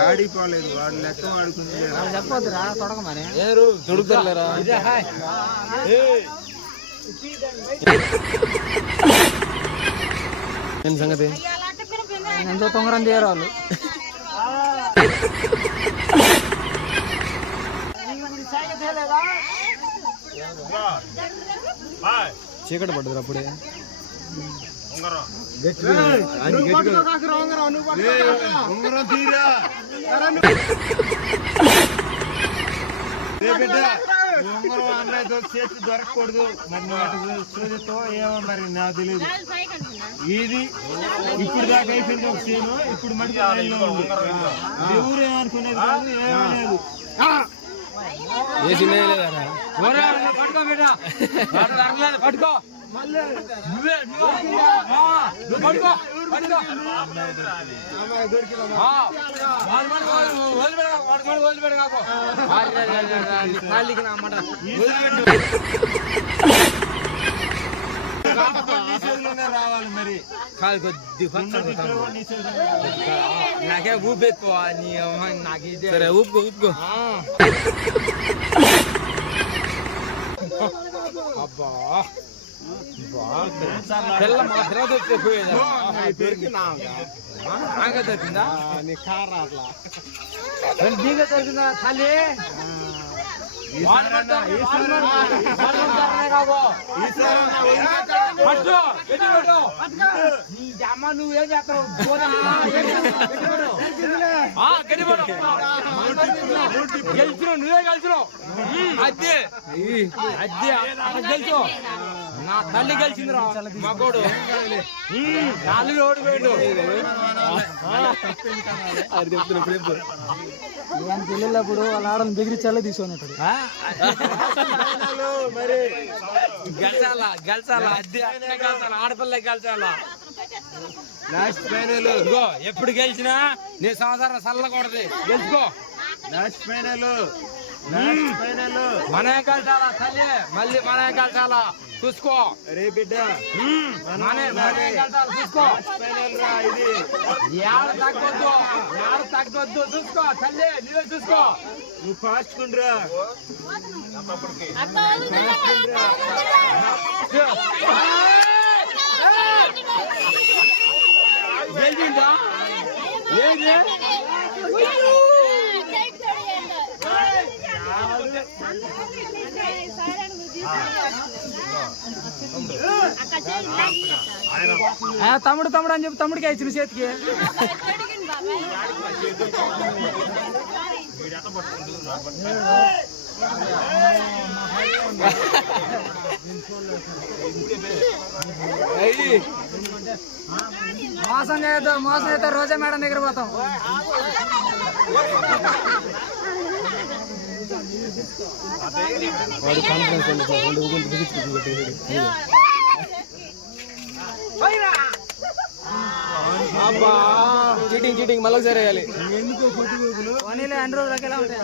ఆడిపోలేదు వాడు లెక్క వాడుకుంది చెప్పొద్దురా తొడక మరి తొడుగుతారా ఏం సంగతి ఎంతో తొంగరం తీయరు వాళ్ళు చీకటి పడ్డది అప్పుడే చేతి దొరకకూడదు మరి సూర్యతో ఏమో మరి నాకు తెలియదు ఇది ఇప్పుడు దాకా అయిపోయింది ఒక సీను ఇప్పుడు మళ్ళీ ఎవరు ఏమనుకునేది కాదు ఏమలేదు ఏ సినిమా లేదారా పట్టుకో బిడ్డ పట్టుకో రావాలి మరి నాకే ఊపి ఎక్కువ నాకు ఇదే సరే ఊపుకో ఊపుకో అబ్బా పిల్ల మా తర్వాత పోయేదా దొరికిందా నీకే దొరికిందా ఖాళీ నువ్వేం చేస్తావు గెలిచినావు నువ్వే గెలిచినావు అదే అదే గెలిచు నా తల్లి గెలిచిందిరా మగోడు నాలుగు ఓడిపోయాడు అది చెప్తున్నా పిల్లలప్పుడు వాళ్ళ ఆడని బెదిరించాలో తీసుకున్నట్టు మరి గెలిచాలా గెలిచాలా అద్దె గెలిచాలా ఆడపిల్ల గెలిచాలా లాస్ట్ ఫైనల్ ఇదిగో ఎప్పుడు గెలిచినా నీ సంవత్సరం చల్లకూడదు గెలుచుకో లాస్ట్ ఫైనల్ మనే గెలిచాలా తల్లి మళ్ళీ మనే గెలిచాలా చూసుకో అరే బిడ్డ మనే గెలిచాలా చూసుకో ఫైనల్ రా ఇది యాడ తగ్గొద్దు చూసుకో తల్లి నువ్వే చూసుకో నువ్వు ఫాస్ట్ కుండ్రా గెలిచిందా ఏంటి తమ్ముడు తమ్ముడు అని చెప్పి తమ్ముడికి ఇచ్చిన చేతికి మోసం అయితే రోజా మేడం దగ్గర పోతాం వాడు కాన్ఫరెన్స్ చీటింగ్ చీటింగ్ మళ్ళీ సరే వేయాలి పోనీలే అన్ని రోజులకి ఎలా ఉంటాయి